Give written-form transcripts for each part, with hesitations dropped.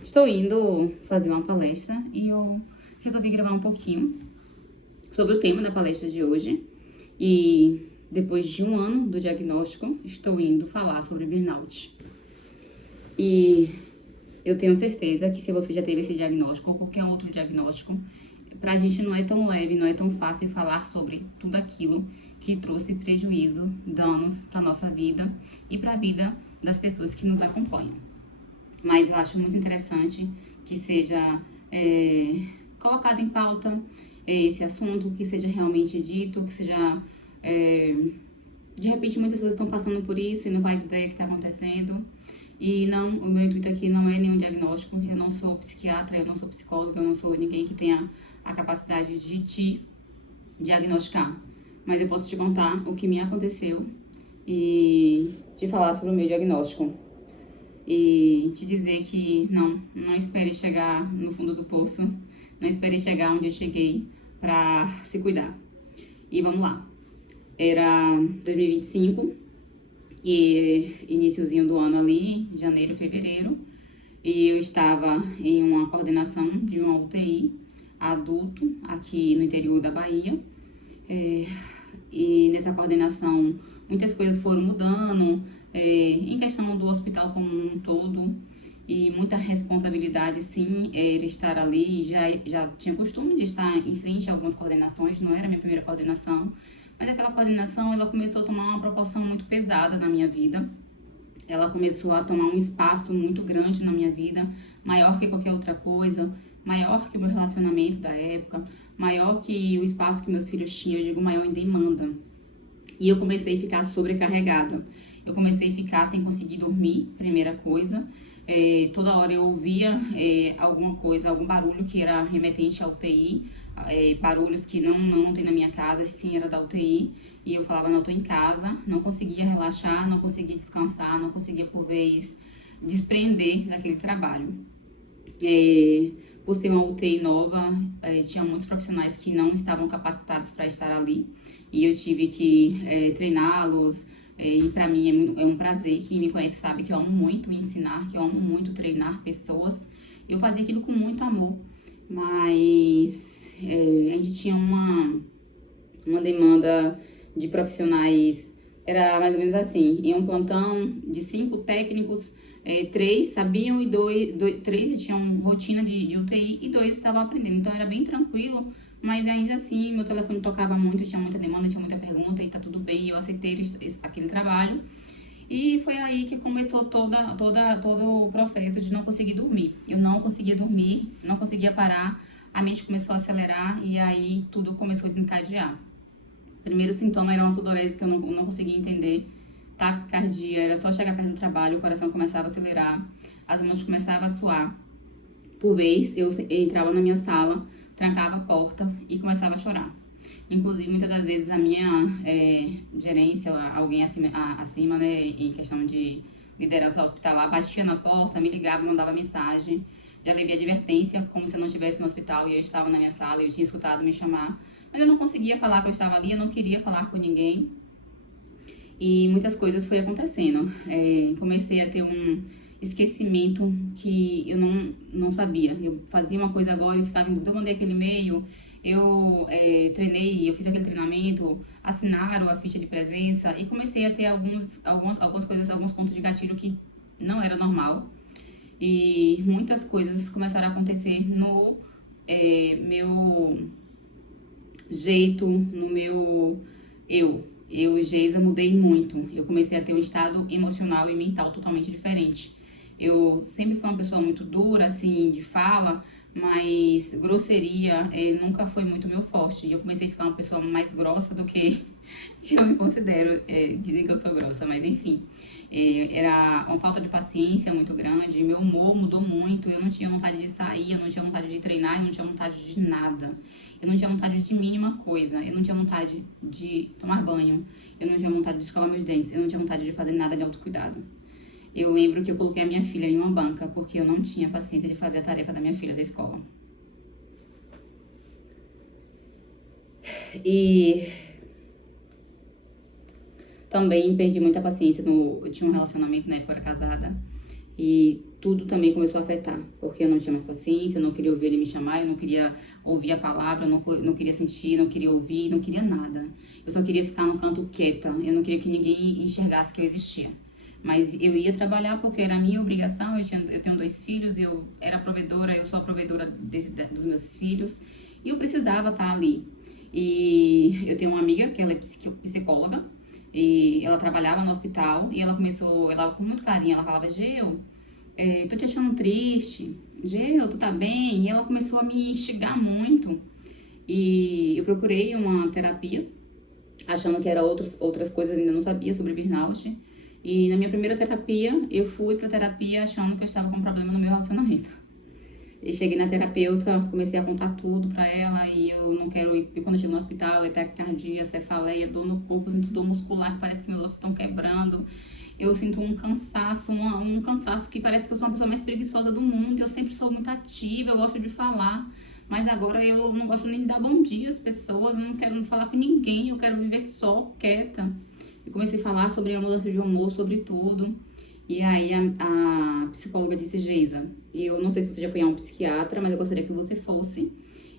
Estou indo fazer uma palestra e eu resolvi gravar um pouquinho sobre o tema da palestra de hoje. E depois de um ano do diagnóstico, estou indo falar sobre burnout. E eu tenho certeza que se você já teve esse diagnóstico ou qualquer outro diagnóstico, pra gente não é tão leve, não é tão fácil falar sobre tudo aquilo que trouxe prejuízo, danos pra nossa vida e pra vida das pessoas que nos acompanham. Mas eu acho muito interessante que seja colocado em pauta esse assunto, que seja realmente dito, que seja... de repente muitas pessoas estão passando por isso e não faz ideia do que está acontecendo. E não, o meu intuito aqui não é nenhum diagnóstico, eu não sou psiquiatra, eu não sou psicóloga, eu não sou ninguém que tenha a capacidade de te diagnosticar. Mas eu posso te contar o que me aconteceu e te falar sobre o meu diagnóstico. E te dizer que não espere chegar no fundo do poço, não espere chegar onde eu cheguei pra se cuidar. E vamos lá. Era 2025 e iniciozinho do ano ali, janeiro, fevereiro, e eu estava em uma coordenação de uma UTI adulto aqui no interior da Bahia. E nessa coordenação muitas coisas foram mudando em questão do hospital como um todo, e muita responsabilidade sim era estar ali. Já tinha costume de estar em frente a algumas coordenações, não era a minha primeira coordenação, mas aquela coordenação ela começou a tomar uma proporção muito pesada na minha vida. Ela começou a tomar um espaço muito grande na minha vida, maior que qualquer outra coisa, maior que o meu relacionamento da época, maior que o espaço que meus filhos tinham, eu digo maior em demanda. E eu comecei a ficar sobrecarregada. Eu comecei a ficar sem conseguir dormir, primeira coisa. Toda hora eu ouvia alguma coisa, algum barulho que era remetente à UTI, barulhos que não tem na minha casa, sim, era da UTI. E eu falava, não, eu tô em casa, não conseguia relaxar, não conseguia descansar, não conseguia, por vez, desprender daquele trabalho. Por ser uma UTI nova, tinha muitos profissionais que não estavam capacitados para estar ali. E eu tive que treiná-los. E para mim é um prazer. Quem me conhece sabe que eu amo muito ensinar, que eu amo muito treinar pessoas. Eu fazia aquilo com muito amor, mas a gente tinha uma demanda de profissionais, era mais ou menos assim, em um plantão de 5 técnicos, 3 sabiam e 3 tinham rotina de UTI e 2 estavam aprendendo. Então era bem tranquilo, mas ainda assim meu telefone tocava muito, tinha muita demanda, tinha muita pergunta e tá tudo bem, eu aceitei aquele trabalho. E foi aí que começou todo o processo de não conseguir dormir. Eu não conseguia dormir, não conseguia parar, a mente começou a acelerar e aí tudo começou a desencadear. O primeiro sintoma era uma sudorese que eu não conseguia entender. Taquicardia, era só chegar perto do trabalho, o coração começava a acelerar, as mãos começavam a suar. Por vez, eu entrava na minha sala, trancava a porta e começava a chorar. Inclusive, muitas das vezes, a minha gerência, alguém acima, né, em questão de liderança hospitalar, batia na porta, me ligava, mandava mensagem. Já levei advertência, como se eu não estivesse no hospital e eu estava na minha sala e eu tinha escutado me chamar. Mas eu não conseguia falar que eu estava ali, eu não queria falar com ninguém. E muitas coisas foi acontecendo. Comecei a ter um esquecimento que eu não sabia. Eu fazia uma coisa agora e ficava em dúvida. Eu mandei aquele e-mail, eu treinei, eu fiz aquele treinamento, assinaram a ficha de presença e comecei a ter algumas coisas, alguns pontos de gatilho que não era normal. E muitas coisas começaram a acontecer no meu jeito, no meu eu, Geisa, mudei muito. Eu comecei a ter um estado emocional e mental totalmente diferente. Eu sempre fui uma pessoa muito dura, assim, de fala, mas grosseria nunca foi muito meu forte. E eu comecei a ficar uma pessoa mais grossa do que eu me considero. Dizem que eu sou grossa, mas enfim. Era uma falta de paciência muito grande, meu humor mudou muito, eu não tinha vontade de sair, eu não tinha vontade de treinar, eu não tinha vontade de nada. Eu não tinha vontade de mínima coisa, eu não tinha vontade de tomar banho, eu não tinha vontade de escovar meus dentes, eu não tinha vontade de fazer nada de autocuidado. Eu lembro que eu coloquei a minha filha em uma banca, porque eu não tinha paciência de fazer a tarefa da minha filha da escola. E também perdi muita paciência, eu tinha um relacionamento na época, eu era casada, E tudo também começou a afetar, porque eu não tinha mais paciência, eu não queria ouvir ele me chamar, eu não queria ouvir a palavra, eu não queria sentir, não queria ouvir, não queria nada. Eu só queria ficar no canto quieta, eu não queria que ninguém enxergasse que eu existia. Mas eu ia trabalhar porque era a minha obrigação, eu tenho 2 filhos, eu era provedora, eu sou a provedora dos meus filhos, e eu precisava estar ali. E eu tenho uma amiga que ela é psicóloga, e ela trabalhava no hospital, e ela com muito carinho, ela falava, Geu, tô te achando triste, Geu, tu tá bem? E ela começou a me instigar muito, e eu procurei uma terapia, achando que era outras coisas, ainda não sabia sobre burnout. E na minha primeira terapia, eu fui pra terapia achando que eu estava com um problema no meu relacionamento. E cheguei na terapeuta, comecei a contar tudo pra ela, e eu não quero ir, e quando eu chego no hospital, é taquicardia, cefaleia, dor no corpo, sinto dor muscular, que parece que meus ossos estão quebrando. Eu sinto um cansaço, um cansaço que parece que eu sou uma pessoa mais preguiçosa do mundo, eu sempre sou muito ativa, eu gosto de falar, mas agora eu não gosto nem de dar bom dia às pessoas, eu não quero falar com ninguém, eu quero viver só, quieta. Eu comecei a falar sobre a mudança de humor, sobre tudo. E aí a psicóloga disse, Geisa, eu não sei se você já foi a um psiquiatra, mas eu gostaria que você fosse.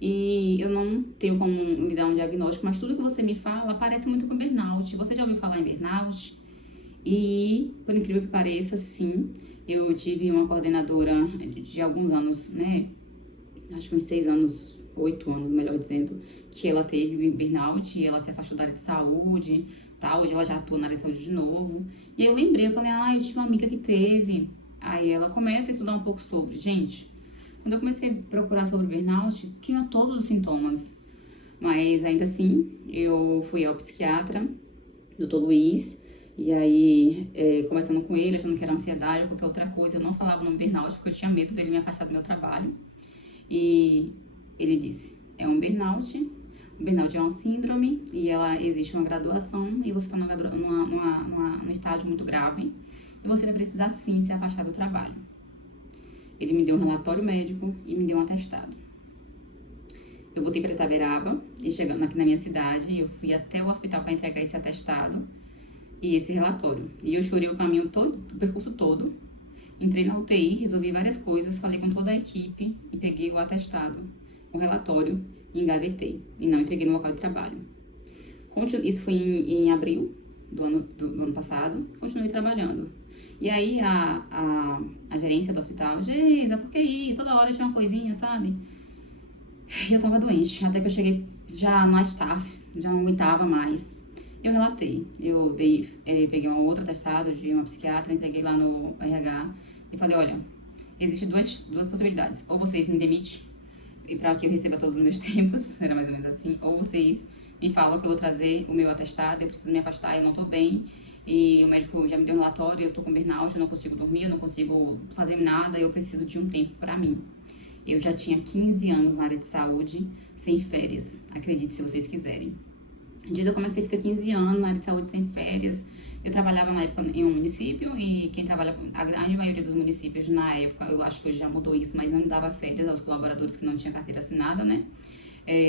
E eu não tenho como me dar um diagnóstico, mas tudo que você me fala parece muito com burnout. Você já ouviu falar em burnout? E, por incrível que pareça, sim, eu tive uma coordenadora de alguns anos, né? Acho que uns 6 anos, 8 anos, melhor dizendo, que ela teve burnout e ela se afastou da área de saúde, tá? Hoje ela já atua na área de saúde de novo. E aí eu lembrei, eu falei, eu tive uma amiga que teve. Aí ela começa a estudar um pouco sobre. Gente, quando eu comecei a procurar sobre burnout, tinha todos os sintomas. Mas ainda assim, eu fui ao psiquiatra, doutor Luiz, e aí, conversando com ele, achando que era ansiedade, qualquer outra coisa, eu não falava no burnout, porque eu tinha medo dele me afastar do meu trabalho. E ele disse, é um burnout. O burnout é uma síndrome e ela existe uma graduação e você está num estágio muito grave e você vai precisar sim se afastar do trabalho. Ele me deu um relatório médico e me deu um atestado. Eu voltei para Itaberaba e chegando aqui na minha cidade, eu fui até o hospital para entregar esse atestado e esse relatório. E eu chorei o caminho todo, o percurso todo. Entrei na UTI, resolvi várias coisas, falei com toda a equipe e peguei o atestado, o relatório e engavetei. E não entreguei no local de trabalho. Isso foi em abril do ano passado. Continuei trabalhando. E aí a gerência do hospital, Geisa, por que isso? Toda hora tinha uma coisinha, sabe? E eu tava doente, até que eu cheguei já na staff, já não aguentava mais. Eu relatei, peguei um outro atestado de uma psiquiatra, entreguei lá no RH e falei, olha, existem duas possibilidades. Ou vocês me demitem, e para que eu receba todos os meus tempos, era mais ou menos assim, ou vocês me falam que eu vou trazer o meu atestado, eu preciso me afastar, eu não tô bem, e o médico já me deu um relatório, eu tô com burnout, eu não consigo dormir, eu não consigo fazer nada, eu preciso de um tempo para mim. Eu já tinha 15 anos na área de saúde, sem férias, acredite se vocês quiserem. Desde como é que você fica 15 anos na área de saúde sem férias? Eu trabalhava na época em um município e quem trabalha, a grande maioria dos municípios na época, eu acho que hoje já mudou isso, mas não dava férias aos colaboradores que não tinham carteira assinada, né?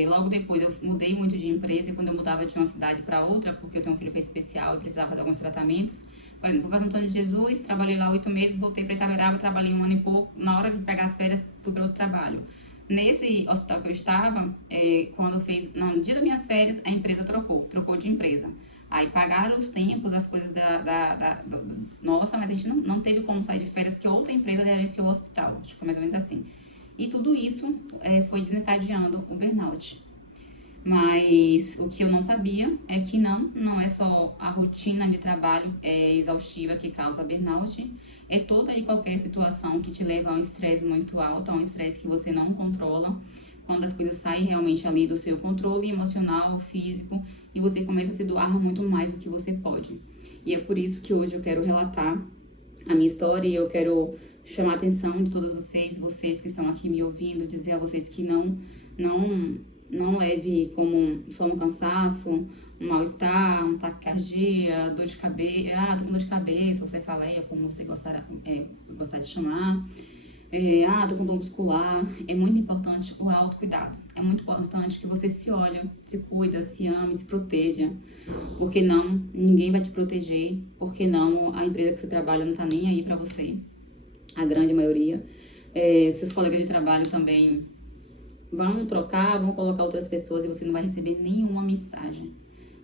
Logo depois eu mudei muito de empresa e quando eu mudava de uma cidade para outra, porque eu tenho um filho que é especial e precisava fazer alguns tratamentos. Por exemplo, fui para Santo Antônio de Jesus, trabalhei lá 8 meses, voltei para Itaberaba, trabalhei 1 ano e pouco. Na hora de pegar as férias, fui para outro trabalho. Nesse hospital que eu estava, no dia das minhas férias, a empresa trocou de empresa. Aí pagaram os tempos, as coisas nossa, mas a gente não teve como sair de férias, que outra empresa gerenciou o hospital. Acho que foi mais ou menos assim. E tudo isso foi desencadeando o burnout. Mas o que eu não sabia é que não é só a rotina de trabalho exaustiva que causa burnout, é toda e qualquer situação que te leva a um estresse muito alto, a um estresse que você não controla, quando as coisas saem realmente ali do seu controle emocional, físico, e você começa a se doar muito mais do que você pode. E é por isso que hoje eu quero relatar a minha história e eu quero chamar a atenção de todas vocês que estão aqui me ouvindo, dizer a vocês que não leve como só um cansaço, um mal-estar, um taquicardia, dor de cabeça, tô com dor de cabeça, você faleia, como você gostar de chamar, tô com dor muscular. É muito importante o autocuidado. É muito importante que você se olhe, se cuida, se ame, se proteja. Porque ninguém vai te proteger, porque a empresa que você trabalha não tá nem aí pra você. a grande maioria. Seus colegas de trabalho também vão trocar, vão colocar outras pessoas e você não vai receber nenhuma mensagem.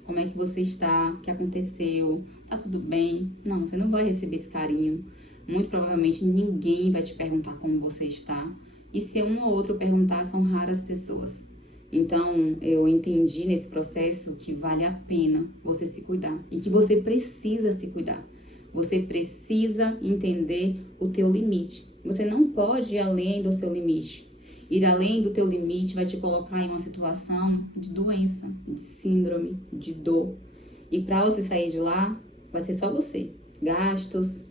Como é que você está? O que aconteceu? Tá tudo bem? Não, você não vai receber esse carinho. Muito provavelmente ninguém vai te perguntar como você está. E se um ou outro perguntar, são raras pessoas. Então, eu entendi nesse processo que vale a pena você se cuidar e que você precisa se cuidar. Você precisa entender o teu limite. Você não pode ir além do seu limite. Ir além do teu limite vai te colocar em uma situação de doença, de síndrome, de dor. E para você sair de lá, vai ser só você. Gastos,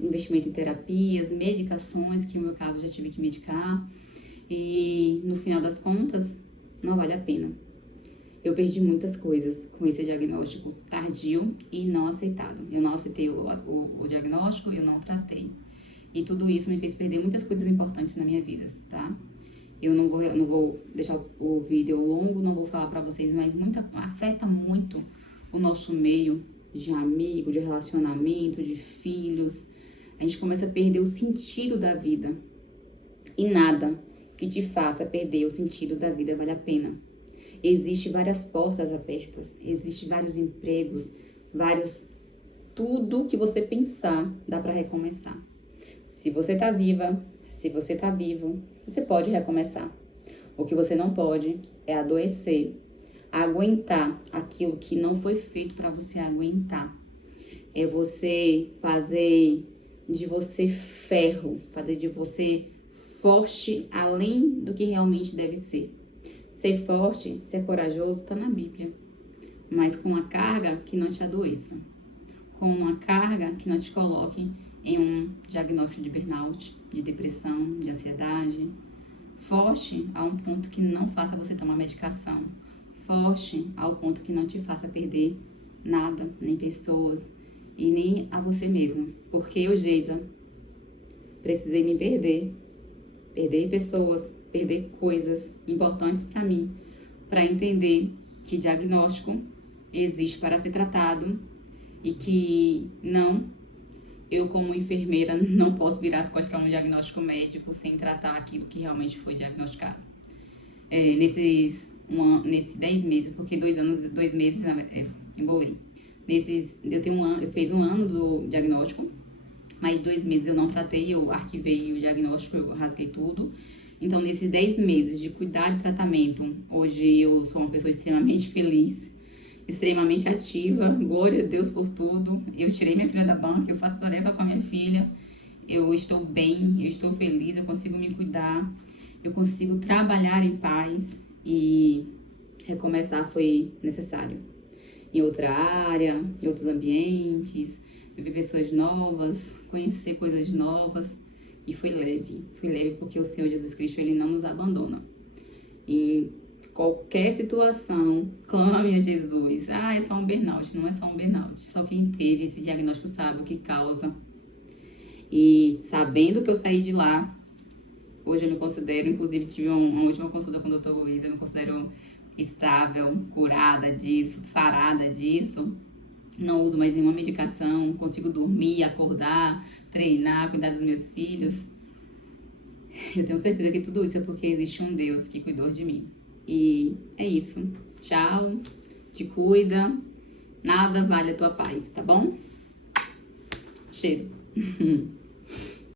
investimento em terapias, medicações, que no meu caso eu já tive que medicar. E no final das contas, não vale a pena. Eu perdi muitas coisas com esse diagnóstico tardio e não aceitado. Eu não aceitei o diagnóstico, eu não tratei. E tudo isso me fez perder muitas coisas importantes na minha vida, tá? Eu não vou deixar o vídeo longo, não vou falar pra vocês, mas afeta muito o nosso meio de amigo, de relacionamento, de filhos. A gente começa a perder o sentido da vida. E nada que te faça perder o sentido da vida vale a pena. Existem várias portas abertas, existem vários empregos, tudo que você pensar dá pra recomeçar. Se você tá viva, se você tá vivo, você pode recomeçar. O que você não pode é adoecer, aguentar aquilo que não foi feito para você aguentar. É você fazer de você ferro, fazer de você forte além do que realmente deve ser. Ser forte, ser corajoso, tá na Bíblia. Mas com uma carga que não te adoeça. Com uma carga que não te coloque em um diagnóstico de burnout, de depressão, de ansiedade. Forte a um ponto que não faça você tomar medicação. Forte ao ponto que não te faça perder nada, nem pessoas e nem a você mesmo. Porque eu, Geisa, precisei me perder. Perder pessoas, perder coisas importantes para mim, para entender que diagnóstico existe para ser tratado e que eu como enfermeira não posso virar as costas para um diagnóstico médico sem tratar aquilo que realmente foi diagnosticado. Nesses 10 meses, porque 2 meses embolei. Eu fiz um ano do diagnóstico, mais 2 meses eu não tratei, eu arquivei o diagnóstico, eu rasguei tudo. Então, nesses 10 meses de cuidar de tratamento, hoje eu sou uma pessoa extremamente feliz, extremamente ativa, glória a Deus por tudo. Eu tirei minha filha da banca, eu faço tarefa com a minha filha, eu estou bem, eu estou feliz, eu consigo me cuidar, eu consigo trabalhar em paz e recomeçar foi necessário. Em outra área, em outros ambientes, viver pessoas novas, conhecer coisas novas. E fui leve porque o Senhor Jesus Cristo, Ele não nos abandona. Em qualquer situação, clame a Jesus. É só um burnout. Não é só um burnout. Só quem teve esse diagnóstico sabe o que causa. E sabendo que eu saí de lá, hoje eu me considero, inclusive tive uma última consulta com o Dr. Luiz, eu me considero estável, curada disso, sarada disso. Não uso mais nenhuma medicação, consigo dormir, acordar, treinar, cuidar dos meus filhos. Eu tenho certeza que tudo isso é porque existe um Deus que cuidou de mim. E é isso. Tchau, te cuida, nada vale a tua paz, tá bom? Cheiro.